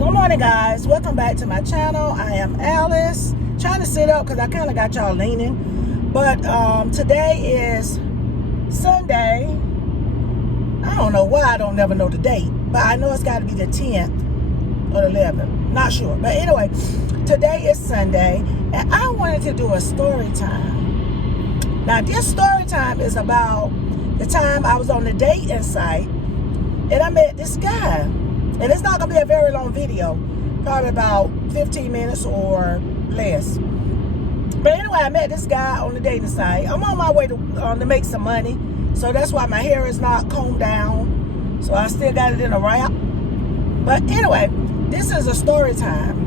Good morning, guys. Welcome back to my channel. I am Alice. Trying to sit up because I kind of got y'all leaning. But today is Sunday. I don't know why I don't never know the date, but I know it's got to be the 10th or the 11th. Not sure. But anyway, today is Sunday, and I wanted to do a story time. Now, this story time is about the time I was on the dating site, and I met this guy. And it's not going to be a very long video. Probably about 15 minutes or less. But anyway, I met this guy on the dating site. I'm on my way to make some money. So that's why my hair is not combed down. So I still got it in a wrap. But anyway, this is a story time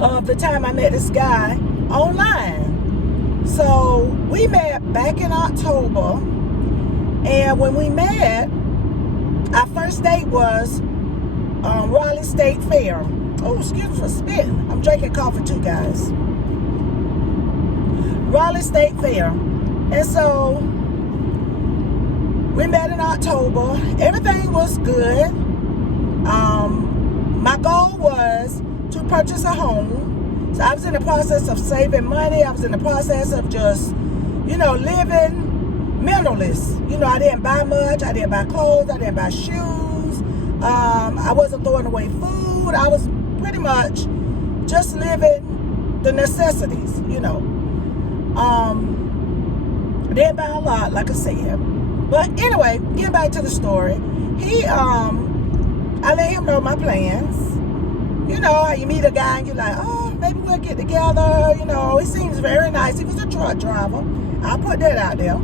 of the time I met this guy online. So we met back in October. And when we met, our first date was Raleigh State Fair. Oh, excuse me for spitting. I'm drinking coffee too, guys. Raleigh State Fair. And so, we met in October. Everything was good. My goal was to purchase a home. So, I was in the process of saving money. I was in the process of just, living minimalist. I didn't buy much. I didn't buy clothes. I didn't buy shoes. I wasn't throwing away food. I was pretty much just living the necessities, I didn't buy a lot, like I said. But anyway, getting back to the story, I let him know my plans. How you meet a guy and you're like, oh, maybe we'll get together. He seems very nice. He was a truck driver. I'll put that out there.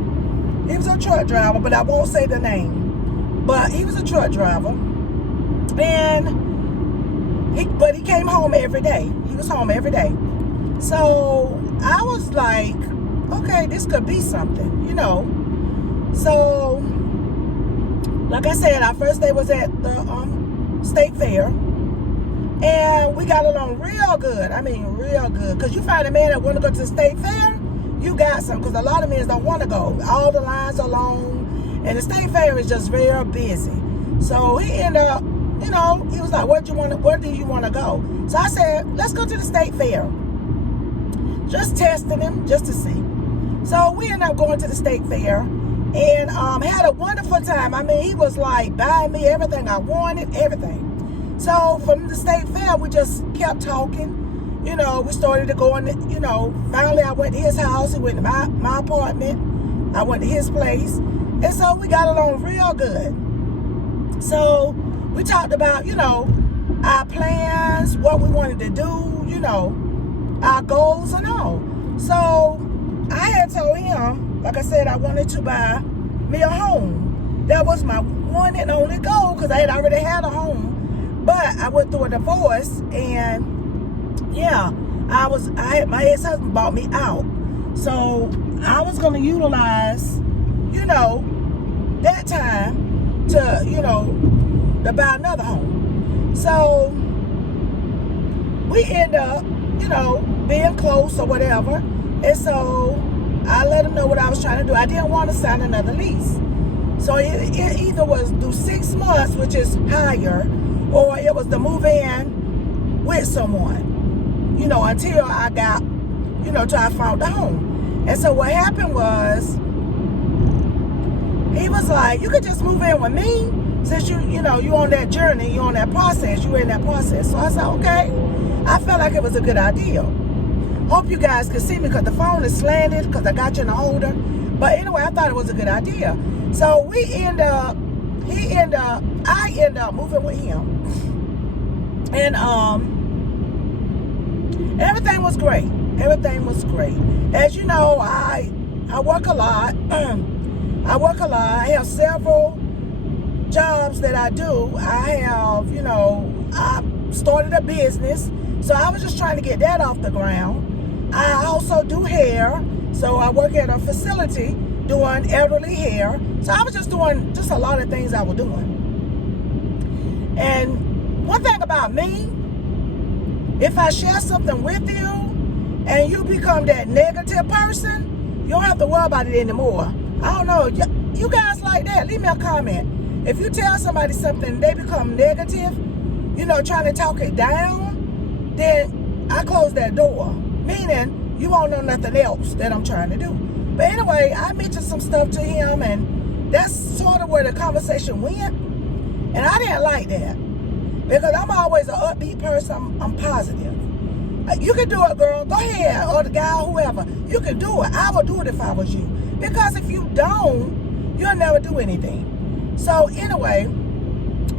He was a truck driver, but I won't say the name. But he was a truck driver. And he came home every day. He was home every day. So I was like, okay, this could be something, So, like I said, our first day was at the state fair. And we got along real good. I mean, real good. Because you find a man that want to go to the state fair, you got some, because a lot of men don't want to go. All the lines are long, and the state fair is just very busy. So he ended up, he was like, where do you want to go? So I said, let's go to the state fair. Just testing him, just to see. So we ended up going to the state fair, and had a wonderful time. I mean, he was like buying me everything I wanted, everything. So from the state fair, we just kept talking. We started to go in, finally I went to his house. He went to my apartment. I went to his place. And so we got along real good. So we talked about, our plans, what we wanted to do, our goals and all. So I had told him, like I said, I wanted to buy me a home. That was my one and only goal, because I had already had a home. But I went through a divorce, and my ex-husband bought me out. So I was going to utilize, that time to, to buy another home. So we end up, being close or whatever. And so I let him know what I was trying to do. I didn't want to sign another lease. So it either was do 6 months, which is higher, or it was to move in with someone. Until I got, till I found a home. And so what happened was, he was like, you could just move in with me, since you on that journey, you on that process, you in that process. So I said, okay. I felt like it was a good idea. Hope you guys can see me, because the phone is slanted, because I got you in a holder. But anyway, I thought it was a good idea. So I end up moving with him. And, everything was great. Everything was great. As you know, I work a lot. I have several jobs that I do. I have, I started a business. So I was just trying to get that off the ground. I also do hair. So I work at a facility doing elderly hair. So I was just doing a lot of things I was doing. And one thing about me, if I share something with you and you become that negative person, you don't have to worry about it anymore. I don't know. You guys like that? Leave me a comment. If you tell somebody something, they become negative, trying to talk it down, then I close that door. Meaning, you won't know nothing else that I'm trying to do. But anyway, I mentioned some stuff to him, and that's sort of where the conversation went. And I didn't like that. Because I'm always an upbeat person. I'm positive. You can do it, girl. Go ahead. Or the guy, or whoever. You can do it. I would do it if I was you. Because if you don't, you'll never do anything. So anyway,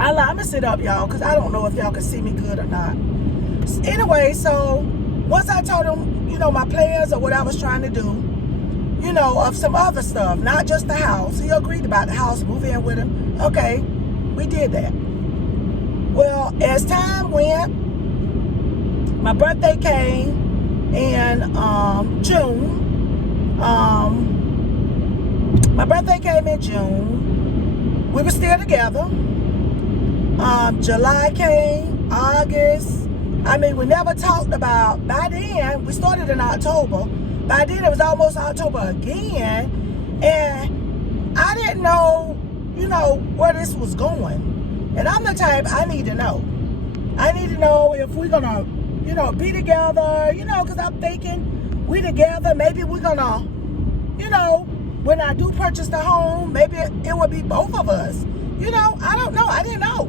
I'm going to sit up, y'all, because I don't know if y'all can see me good or not. Anyway, so once I told him, my plans or what I was trying to do, of some other stuff, not just the house. He agreed about the house, move in with him. Okay, we did that. Well, as time went, my birthday came in June. My birthday came in June. We were still together. July came, August. I mean, we never talked about, by then, we started in October. By then, it was almost October again. And I didn't know, where this was going. And I'm the type, I need to know. I need to know if we're going to, be together, because I'm thinking we together. Maybe we're going to, when I do purchase the home, maybe it would be both of us. I don't know. I didn't know.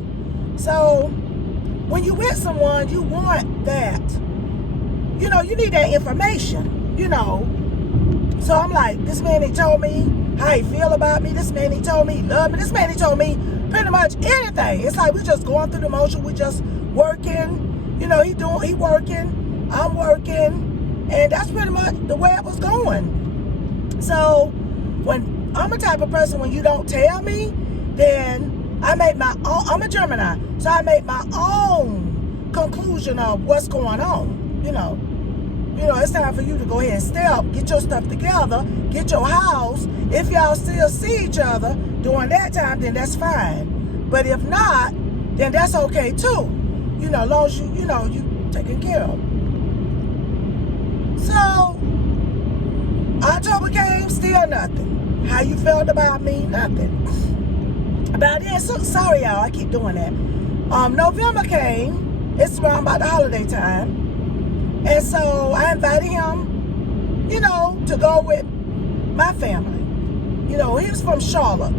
So when you with someone, you want that. You need that information, So I'm like, this man, he told me how he feel about me. This man, he told me he loved me. This man, he told me pretty much anything. It's like we just going through the motion. We just working. He working. I'm working. And that's pretty much the way it was going. So when I'm a type of person, when you don't tell me, then I make my own. I'm a Gemini, so I make my own conclusion of what's going on. It's time for you to go ahead and step, get your stuff together, get your house. If y'all still see each other during that time, then that's fine. But if not, then that's okay too. As long as you taken care of. So October came, still nothing. How you felt about me? Nothing. About it, so sorry y'all, I keep doing that. November came, it's around about the holiday time. And so I invited him, to go with my family. He was from Charlotte.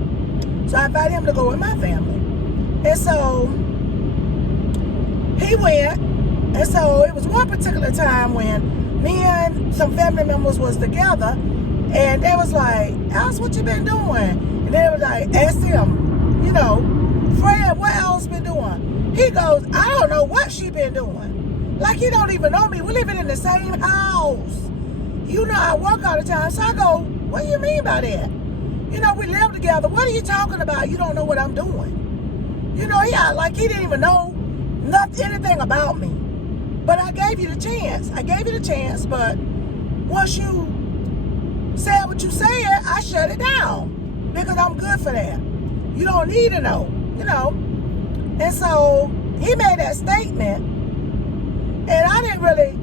So I invited him to go with my family. And so he went. And so it was one particular time when me and some family members was together. And they was like, Alice, what you been doing? And they was like, asked him, Fred, what else been doing? He goes, I don't know what she been doing. Like, he don't even know me. We're living in the same house. I work all the time. So I go, what do you mean by that? We live together. What are you talking about? You don't know what I'm doing. Like he didn't even know anything about me. But I gave you the chance. But once you said what you said, I shut it down. Because I'm good for that. You don't need to know, And so he made that statement. And I didn't really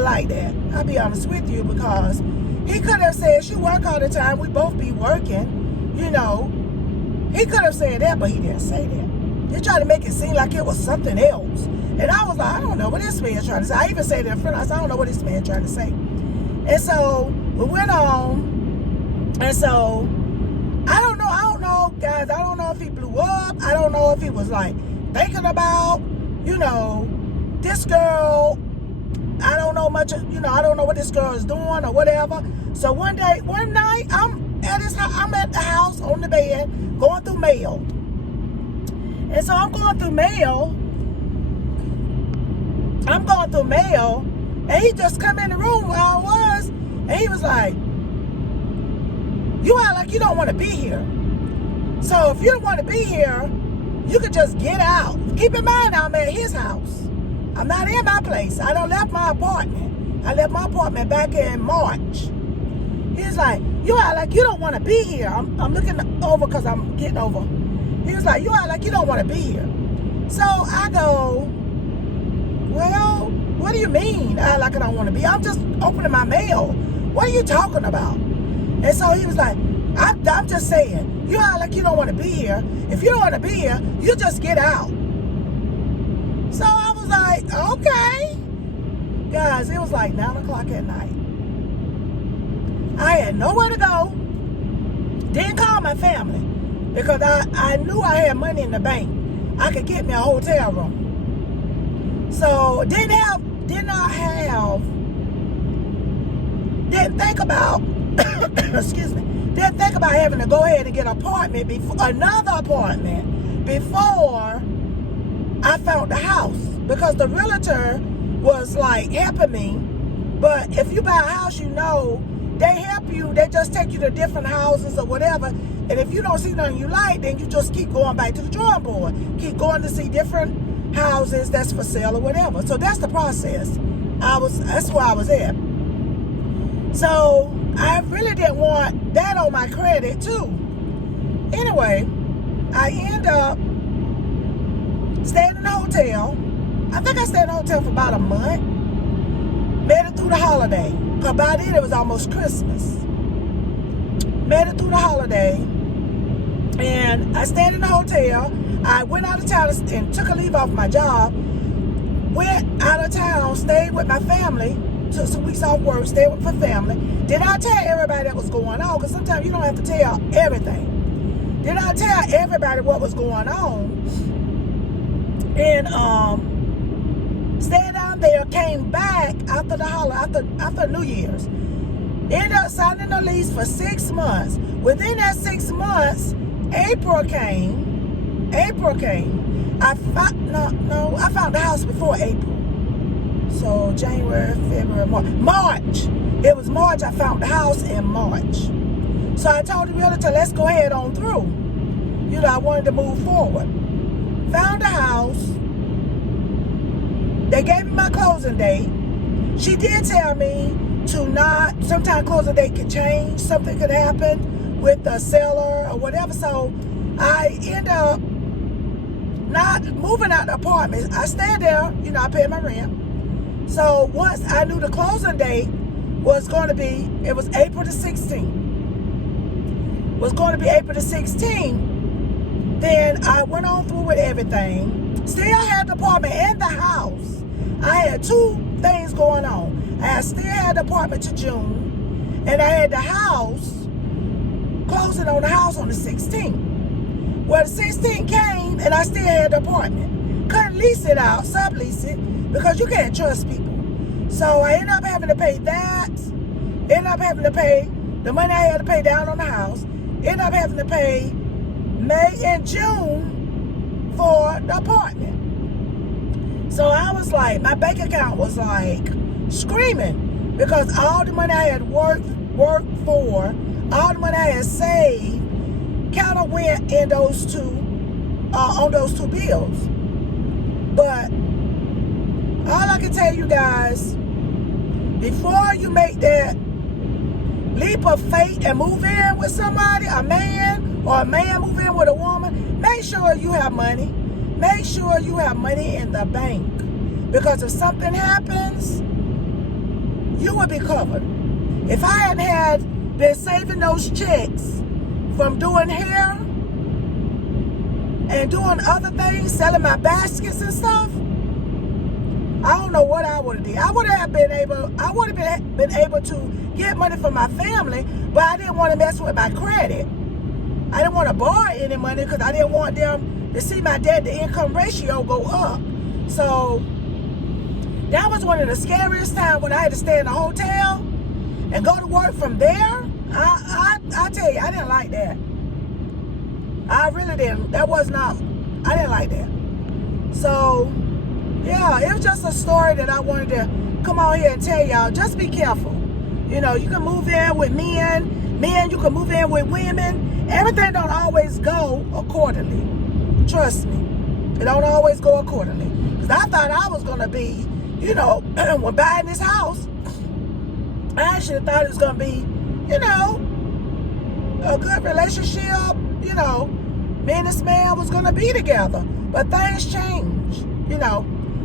like that. I'll be honest with you, because he could have said, she work all the time, we both be working, He could have said that, but he didn't say that. He tried to make it seem like it was something else. And I was like, I don't know what this man trying to say. I even said that in front of us, I don't know what this man trying to say. And so we went on. And so I don't know, guys. I don't know if he blew up. I don't know if he was like thinking about, this girl. I don't know much, I don't know what this girl is doing or whatever. So one night, I'm at the house on the bed going through mail. And so I'm going through mail, and he just come in the room where I was, and he was like, you act like you don't want to be here. So if you don't want to be here, you could just get out. Keep in mind, I'm at his house. I'm not in my place. I done left my apartment. I left my apartment back in March. He's like, you act like you don't want to be here. I'm looking over because I'm getting over. He was like, you act like you don't want to be here. So I go, well, what do you mean I act like I don't want to be? I'm just opening my mail. What are you talking about? And so he was like, I'm just saying, you act like you don't want to be here. If you don't want to be here, you just get out. So I was like, okay. Guys, it was like 9 o'clock at night. I had nowhere to go. Didn't call my family because I knew I had money in the bank. I could get me a hotel room. So didn't think about excuse me, didn't think about having to go ahead and get another apartment before I found the house, because the realtor was like helping me. But if you buy a house, you know, they help you. They just take you to different houses or whatever. And if you don't see nothing you like, then you just keep going back to the drawing board. Keep going to see different houses that's for sale or whatever. So that's the process. That's where I was at. So I really didn't want that on my credit too. Anyway, I end up staying in a hotel. I think I stayed in a hotel for about a month. Made it through the holiday. Because by then it was almost Christmas. Made it through the holiday. And I stayed in the hotel. I went out of town and took a leave off my job. Went out of town, stayed with my family. Took some weeks off work, stayed with my family. Did I tell everybody that was going on? Because sometimes you don't have to tell everything. Did I tell everybody what was going on? And stayed down there, came back after the holiday, after New Year's. Ended up signing a lease for 6 months. Within that 6 months, April came. I found the house before April. So January, February, March. It was March. I found the house in March. So I told the realtor, let's go ahead on through. You know, I wanted to move forward. Found the house. They gave me my closing date. She did tell me to not, sometimes closing date could change. Something could happen with the seller or whatever. So I end up not moving out the apartment. I stayed there, you know, I paid my rent. So once I knew the closing date was going to be, it was April the 16th. Was going to be April the 16th. Then I went on through with everything. Still had the apartment and the house. I had two things going on. I still had the apartment to June, and I had the house, closing on the house on the 16th. Well, the 16th came, and I still had the apartment. Couldn't lease it out, sublease it, because you can't trust people. So I ended up having to pay that. Ended up having to pay the money I had to pay down on the house. Ended up having to pay May and June for the apartment. So I was like, my bank account was like screaming, because all the money I had worked for, all the money I had saved, kind of went in those two, on those two bills. But all I can tell you guys, before you make that leap of faith and move in with somebody, a man, or a man move in with a woman, make sure you have money. Make sure you have money in the bank. Because if something happens, you will be covered. If I hadn't been saving those checks from doing hair and doing other things, selling my baskets and stuff, I don't know what I would have did. I would have been able to get money from my family, but I didn't want to mess with my credit. I didn't want to borrow any money because I didn't want them to see my debt to income ratio go up. So that was one of the scariest times when I had to stay in a hotel and go to work from there. I tell you, I didn't like that. I really didn't. I didn't like that. So yeah, it was just a story that I wanted to come on here and tell y'all. Just be careful. You know, you can move in with men, you can move in with women. Everything don't always go accordingly. Trust me, it don't always go accordingly. Because I thought I was going to be, you know, when buying this house, I actually thought it was going to be, you know, a good relationship. You know, me and this man was going to be together. But things changed, you know.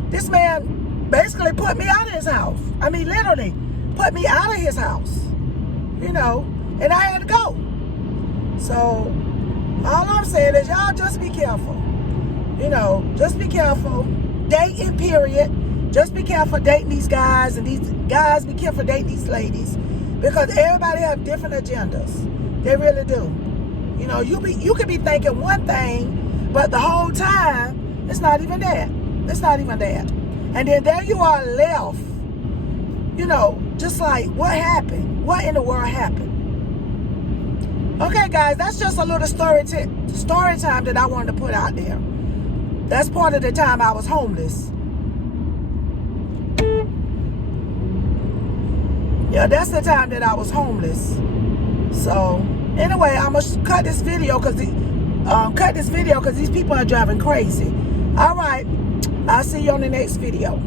This man basically put me out of his house. I mean, literally put me out of his house, you know, and I had to go. So all I'm saying is y'all just be careful. You know, just be careful. dating, period. Just be careful dating these guys, and these guys be careful dating these ladies, because everybody have different agendas. They really do. You know, you could be thinking one thing, but the whole time it's not even that. It's not even that. And then there you are left. You know, just like, what happened? What in the world happened? Okay, guys, that's just a little story time that I wanted to put out there. That's part of the time I was homeless. Yeah, that's the time that I was homeless. So anyway, I'm gonna cut this video because these people are driving crazy. All right, I'll see you on the next video.